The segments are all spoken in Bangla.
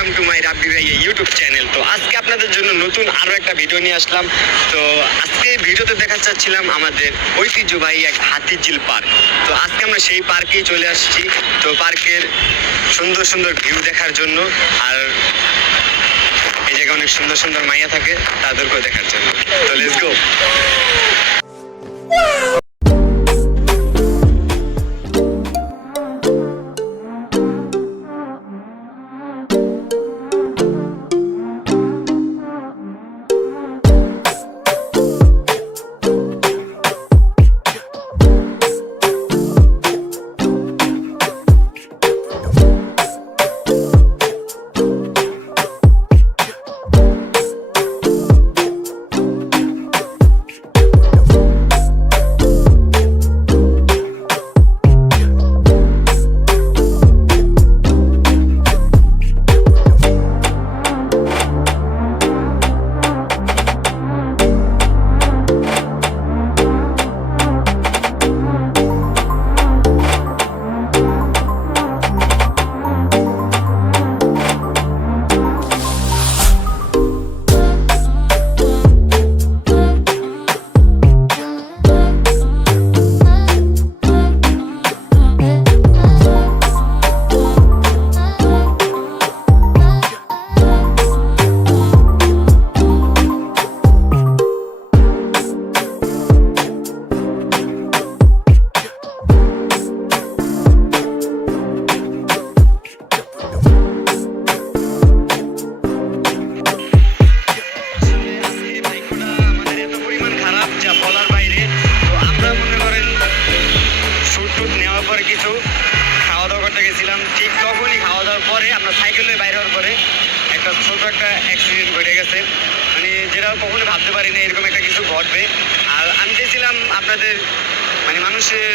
ওয়েলকাম টু মাই রাব্বি ভাইয়া ইউটিউব চ্যানেল। তো আজকে আপনাদের জন্য নতুন আরো একটা ভিডিও নিয়ে আসলাম। তো আজকে ভিডিওতে দেখাতে চাচ্ছিলাম আমাদের ঐতিহ্যবাহী এক হাতিঝিল পার্ক। তো আজকে আমরা সেই পার্কেই চলে আসছি। তো পার্কের সুন্দর সুন্দর ভিউ দেখার জন্য, আর এই জায়গায় অনেক সুন্দর সুন্দর মাইয়া থাকে, তাদেরকেও দেখার জন্য। তো লেটস গো। কিছু খাওয়া দাওয়া করতে গেছিলাম, ঠিক তখনই খাওয়া দাওয়ার পরে আমরা সাইকেলে বাইরে হওয়ার পরে একটা ছোট একটা অ্যাক্সিডেন্ট ঘটে গেছে। মানে যেটা কখনো ভাবতে পারি না এরকম একটা কিছু ঘটবে। আর আমি চেয়েছিলাম আপনাদের মানুষের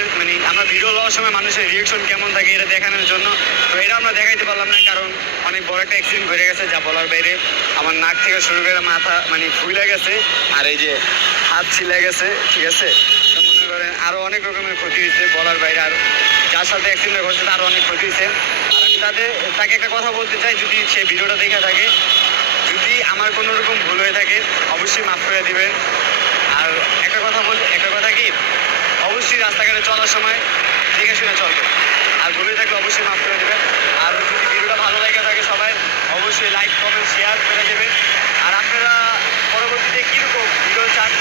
আমরা ভিডিও লওয়ার সময় মানুষের রিয়েকশন কেমন থাকে এটা দেখানোর জন্য। তো এটা আমরা দেখাইতে পারলাম না, কারণ অনেক বড় একটা অ্যাক্সিডেন্ট ঘটে গেছে যা বলার বাইরে। আমার নাক থেকে শুরু করে মাথা ফুলে গেছে, আর এই যে হাত ছিলে গেছে, ঠিক আছে। তো মনে করেন আরও অনেক রকমের ক্ষতি হয়েছে বলার বাইরে। আর যার সাথে অ্যাক্সিডেন্ট ঘটছে তারও অনেক ক্ষতি হয়েছে। আর আমি তাকে একটা কথা বলতে চাই, যদি সে ভিডিওটা দেখে থাকে, যদি আমার কোনো রকম ভুল হয়ে থাকে অবশ্যই মাফ করে দিবেন। আর একটা কথা কি, অবশ্যই রাস্তাঘাটে চলার সময় দেখে শুনে চলবে। আর ভুলে থাকলে অবশ্যই মাফ করে দেবেন। আর যদি ভিডিওটা ভালো লেগে থাকে সবাই অবশ্যই লাইক কমেন্ট শেয়ার করে দেবেন। আর আপনারা পরবর্তীতে কীরকম ভিডিও চান